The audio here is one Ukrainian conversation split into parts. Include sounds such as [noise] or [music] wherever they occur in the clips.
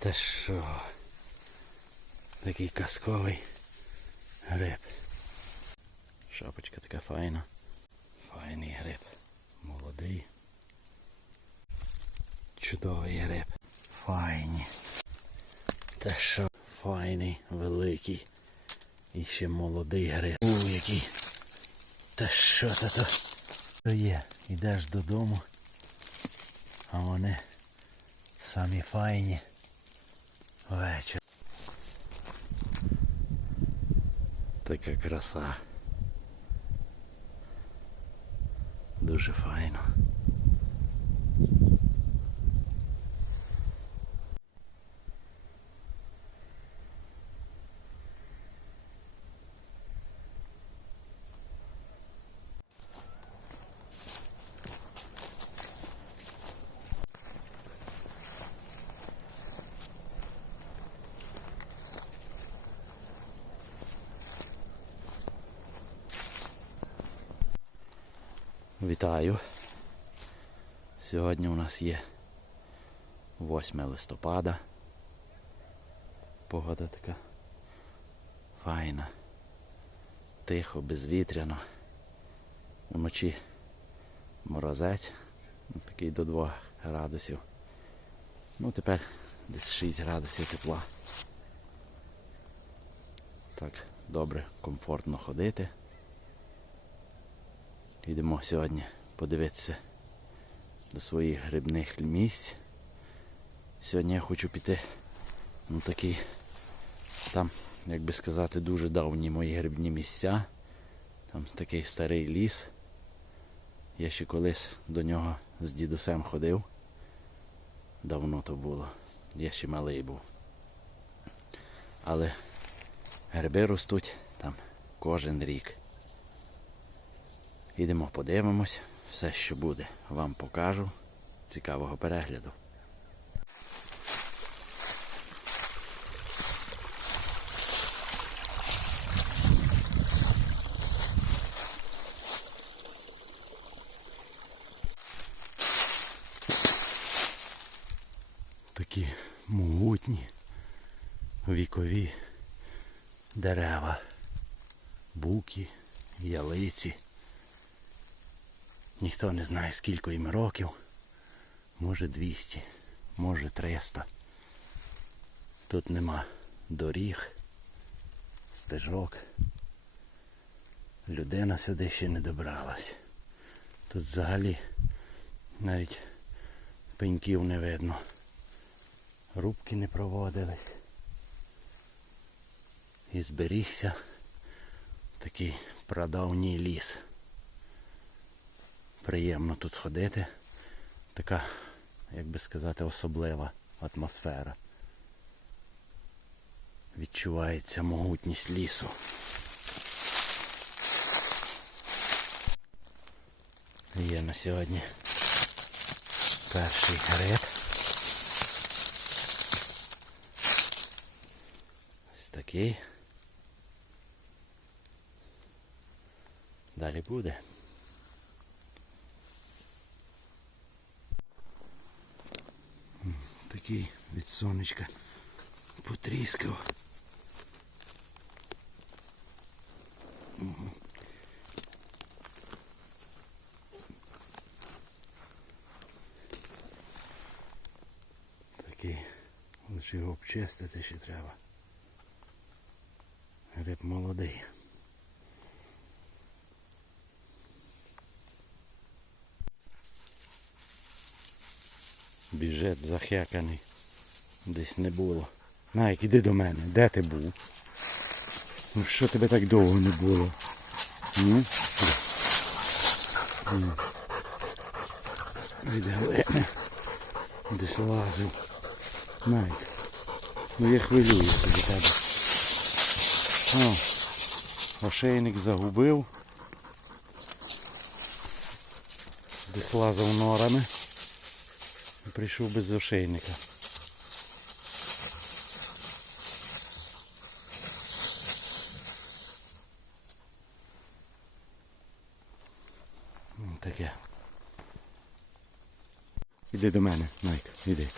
Та що? Такий казковий гриб. Шапочка така файна. Файний гриб. Молодий. Чудовий гриб. Файні. Та що? Файний, великий. І ще молодий гриб. У який. Та що це то? То є. Йдеш додому. А вони самі файні. Вечір. Така краса. Дуже файно. Вітаю. Сьогодні у нас є 8 листопада. Погода така файна. Тихо, безвітряно. Вночі морозець, такий до 2 градусів. Ну тепер десь 6 градусів тепла. Так, добре, комфортно ходити. Йдемо сьогодні подивитися до своїх грибних місць. Сьогодні я хочу піти ну такий, там, як би сказати, дуже давні мої грибні місця. Там такий старий ліс. Я ще колись до нього з дідусем ходив. Давно то було. Я ще малий був. Але гриби ростуть там кожен рік. Ідемо подивимось, все, що буде, вам покажу. Цікавого перегляду. Ніхто не знає скільки їм років. Може 200, може 300. Тут нема доріг, стежок. Людина сюди ще не добралась. Тут взагалі навіть пеньків не видно. Рубки не проводились. І зберігся такий прадавній ліс приємно тут ходити. Така, як би сказати, особлива атмосфера. Відчувається могутність лісу. Є на сьогодні перший гриб. Ось такий. Далі буде. Такий від сонечка потріскав. Мгм. Такий, лише його обчистити ще треба. Гриб молодий. Біжет захеканий. Десь не було. Найк, іди до мене. Де ти був? Ну що тебе так довго не було? Ну? Від. Десь лазив. Найк. Ну я хвилююся за тебе. О, ошейник загубив. Десь лазив норами. Прийшов без ошейника. Таке. Іди до мене, Найк, іди.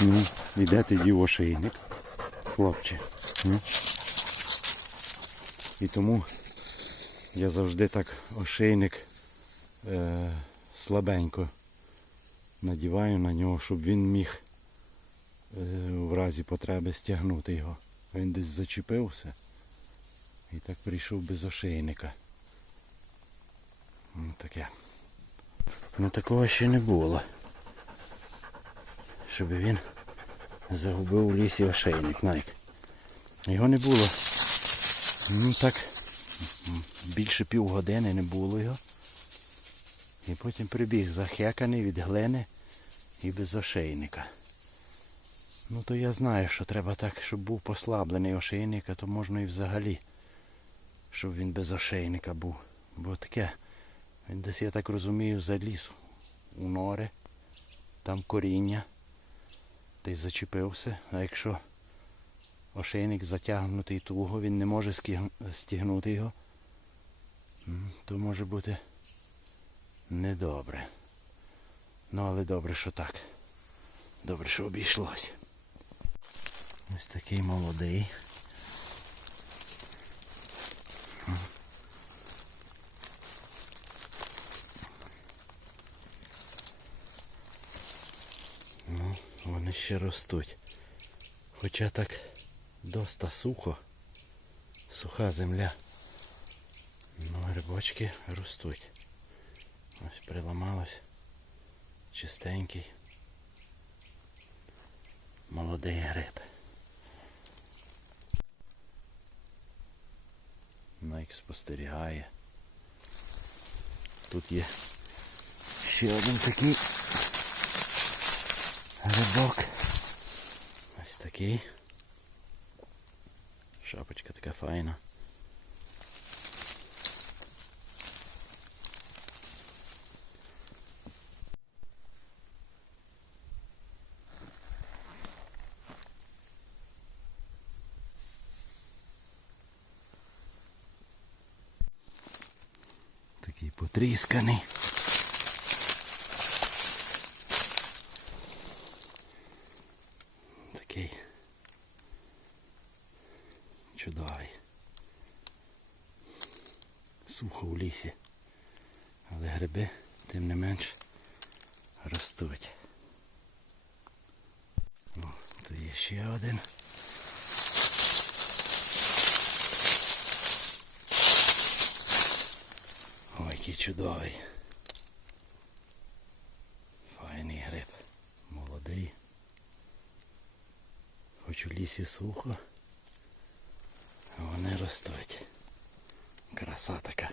Ну, і де тоді ошейник, хлопче. Ну? І тому я завжди так ошейник е, слабенько надіваю на нього, щоб він міг е, в разі потреби стягнути його. Він десь зачепився і так прийшов без ошейника. Ну, таке. Ну такого ще не було. Щоб він загубив у лісі ошейник, Найк. Його не було. Ну так, більше півгодини не було його. І потім прибіг захеканий від глини і без ошейника. Ну то я знаю, що треба так, щоб був послаблений ошейник, а то можна і взагалі, щоб він без ошейника був. Бо таке, він десь, я так розумію, заліз у нори, там коріння, та й зачепився. А якщо ошейник затягнутий туго, він не може стігнути його, то може бути недобре. Ну, але добре, що так. Добре, що обійшлось. Ось такий молодий. Ну, вони ще ростуть. Хоча так доста сухо, суха земля. Ну, грибочки ростуть. Ось приламалось. Чистенький. Молодий гриб. Найк спостерігає. Тут є ще один такий грибок. Ось такий. Шапочка така файна. Такий потрісканий. Такий чудовий. Сухо в лісі. Але гриби, тим не менш, ростуть. О, то є ще один. Ой, який чудовий. Файний гриб. Молодий. Хоч у лісі сухо. а Вони ростуть. Краса така.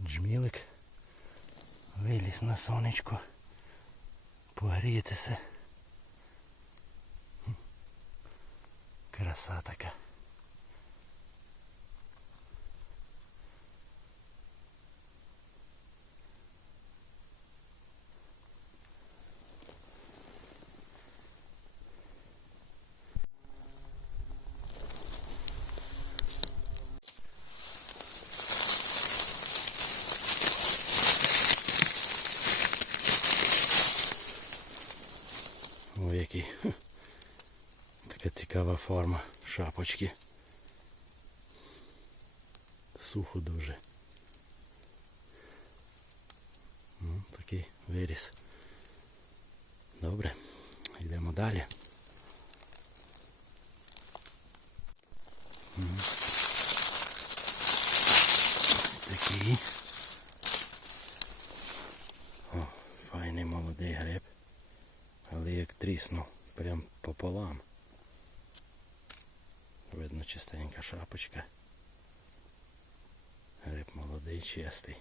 Джмілик виліз на сонечко погрітися. Краса така. Ой, який. Така цікава форма шапочки. Сухо дуже. Ну, такий виріс. Добре, йдемо далі. Такий. О, файний молодий гриб. Але як тріснув прям пополам. Видно чистенька шапочка. Гриб молодий, чистий.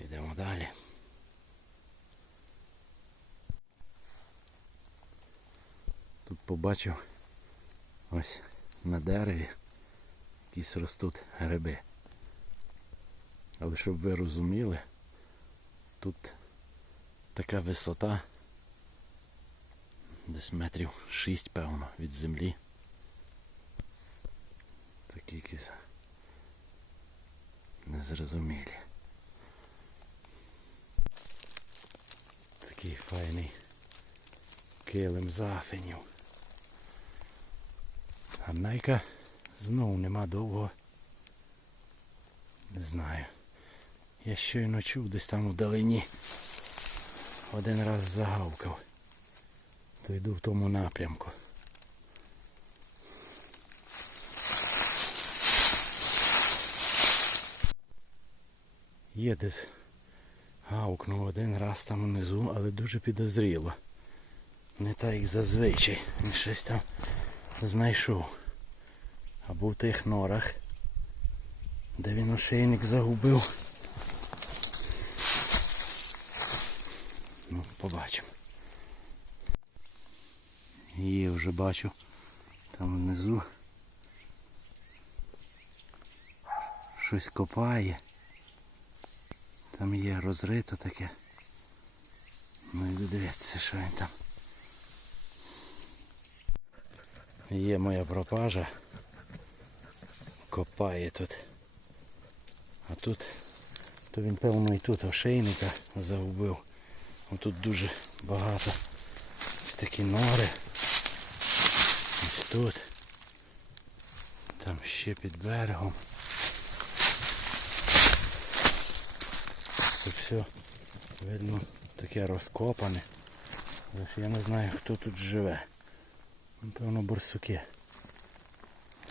Йдемо далі. Тут побачив ось на дереві якісь ростуть гриби. Але щоб ви розуміли, тут така висота десь метрів 6, певно, від землі. Такі якісь незрозумілі. Такий файний килим зафенів. А найка знову нема довго. Не знаю. Я щойно чув десь там вдалині. Один раз загавкав. То йду в тому напрямку. Є десь гавкнув один раз там внизу, але дуже підозріло. Не так як зазвичай. Він щось там знайшов. Або в тих норах, де він ошейник загубив. Ну, побачимо. Є вже бачу. Там внизу. Щось копає. Там є розрито таке. Ну йду дивитися, що він там. Є моя пропажа. Копає тут. А тут, то він певно і тут ошейника загубив. Отут дуже багато ось такі нори. Ось тут. Там ще під берегом. Це все видно таке розкопане. Я не знаю хто тут живе. Напевно борсуки.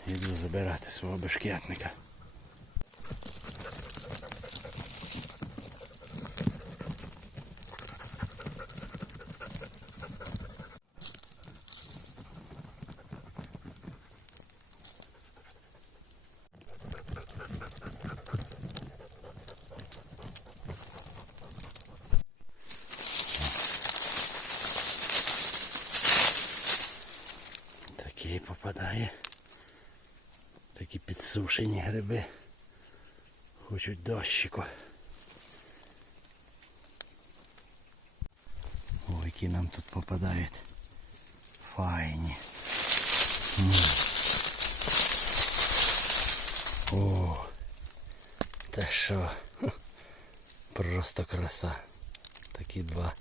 Йду забирати свого бешкетника. Такий попадає. Такі підсушені гриби. Хочуть дощику. О, які нам тут попадають. Файні. О, та що? Просто краса. Такі два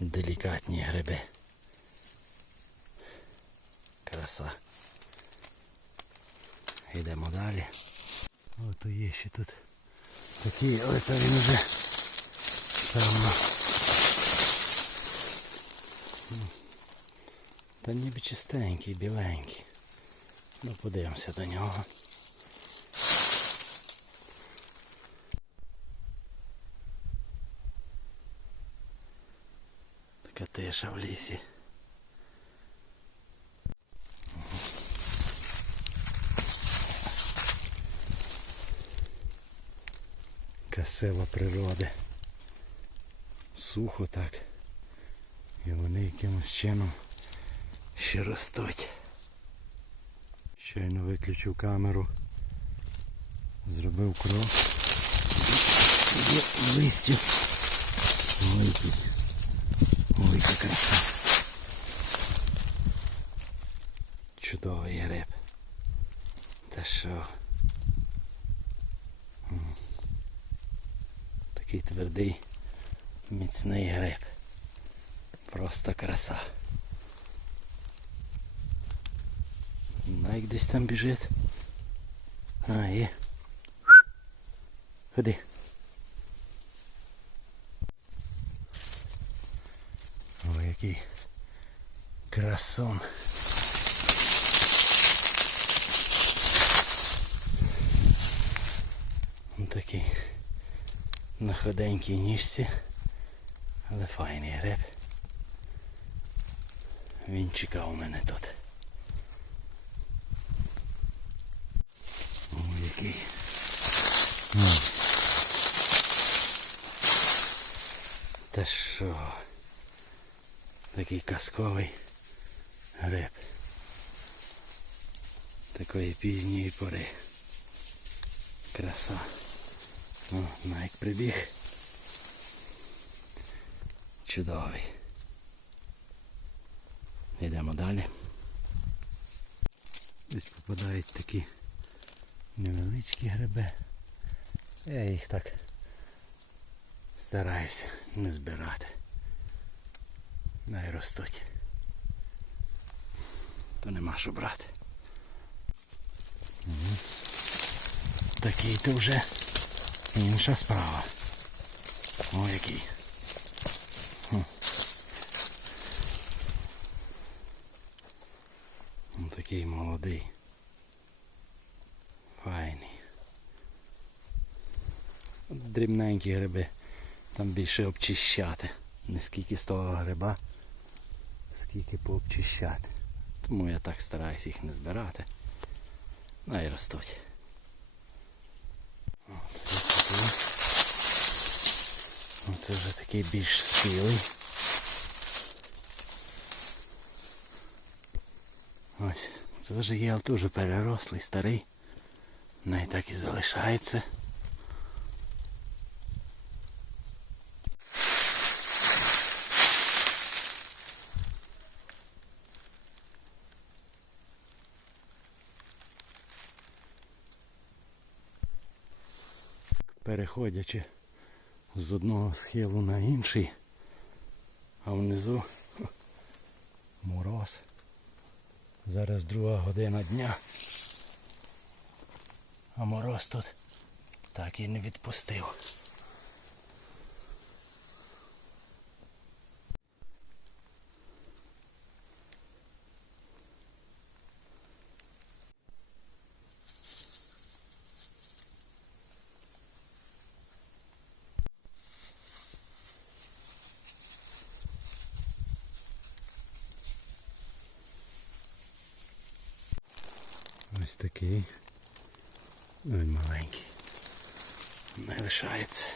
делікатні гриби. Краса. Йдемо далі. Ото є ще тут такий, але то він вже певно. Та ніби чистенький, біленький. Ну подивимося до нього. Така тиша в лісі. Яка сила природи. Сухо так. І вони якимось чином ще ростуть. Щойно виключив камеру. Зробив крок. Є листю. Ой, тут. Ой, яка краса. Чудовий гриб. Та що? Такий твердий, міцний гриб. Просто краса. Найк десь там біжить. А, є. Ходи. О, який красун. Он такий на ходенькій ніжці, але файний гриб. Він чекав мене тут. О, який. М. Та що? Такий казковий гриб. Такої пізньої пори. Краса. О, Найк прибіг. Чудовий. Йдемо далі. Десь попадають такі невеличкі гриби. Я їх так стараюся не збирати. Най ростуть. То нема що брати. Мгм. Такий то вже інша справа. О, який. Хм. Ну, такий молодий. Файний. Дрібненькі гриби. Там більше обчищати. Не скільки з того гриба, скільки пообчищати. Тому я так стараюсь їх не збирати. Ну ростуть. Ось такий. Вже такий більш спілий. Ось, це вже є, але дуже перерослий, старий. Най так і залишається. Переходячи з одного схилу на інший, а внизу [laughs] мороз. Зараз друга година дня. А мороз тут так і не відпустив. Ось такий. Ну він маленький. Не лишається.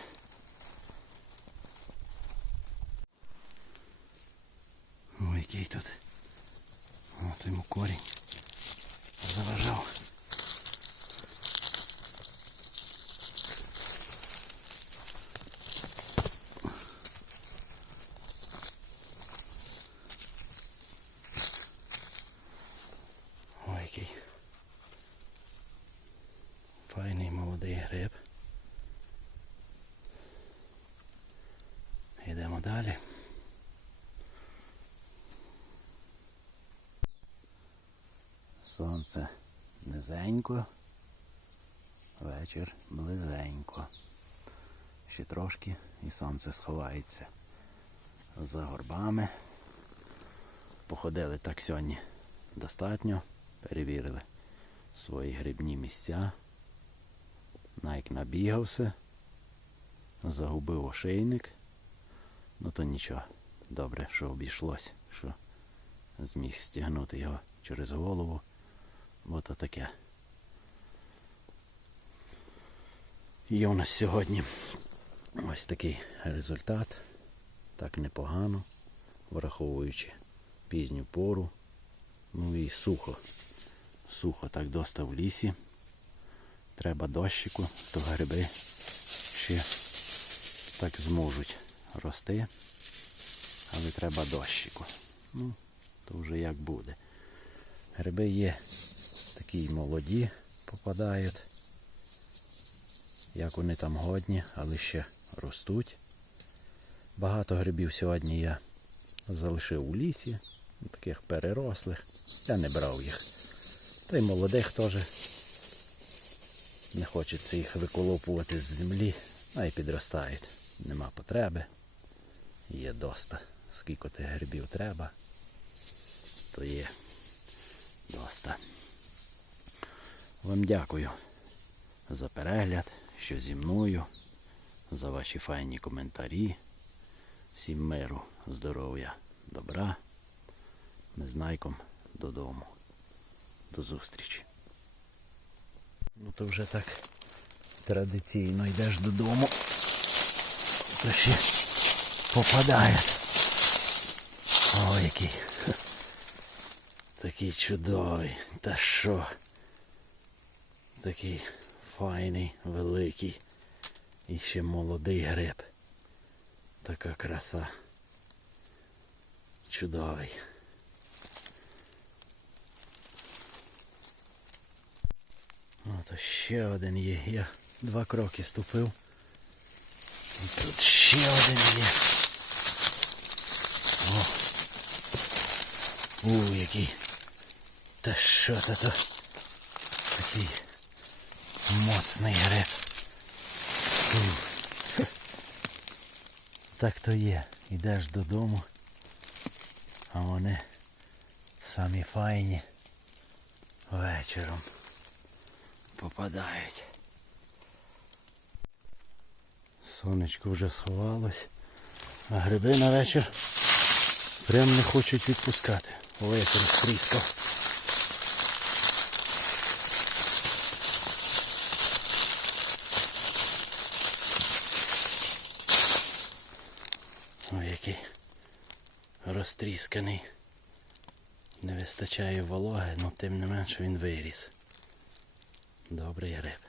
Ой, який тут. От йому корінь. Заважав. Ой, який. Файний молодий гриб. Йдемо далі. Сонце низенько, вечір близенько. Ще трошки і сонце сховається за горбами. Походили так сьогодні достатньо, перевірили свої грибні місця. Найк набігався, загубив ошейник. Ну то нічого. Добре, що обійшлось, що зміг стягнути його через голову. Бо то таке. Є у нас сьогодні ось такий результат. Так непогано, враховуючи пізню пору. Ну і сухо. Сухо так доста в лісі. Треба дощику, то гриби ще так зможуть рости. Але треба дощику. Ну, то вже як буде. Гриби є такі молоді, попадають. Як вони там годні, але ще ростуть. Багато грибів сьогодні я залишив у лісі, таких перерослих. Я не брав їх. Та й молодих теж. Не хочеться їх виколопувати з землі, а й підростають. Нема потреби. Є доста. Скільки тих грибів треба, то є доста. Вам дякую за перегляд, що зі мною, за ваші файні коментарі. Всім миру, здоров'я, добра. Незнайком додому. До зустрічі. Ну то вже так традиційно йдеш додому. То ще попадає. О, який. Такий чудовий. Та що? Такий файний, великий і ще молодий гриб. Така краса. Чудовий. Ото ще один є. Я два кроки ступив. І тут ще один є. О! У який. Та що це то? Такий моцний гриб. Так то є. Ідеш додому, а вони самі файні вечором попадають. Сонечко вже сховалось, а гриби на вечір прям не хочуть відпускати. Ой, як розтріскав. Ой, який розтрісканий. Не вистачає вологи, але тим не менше він виріс. Добрий гриб.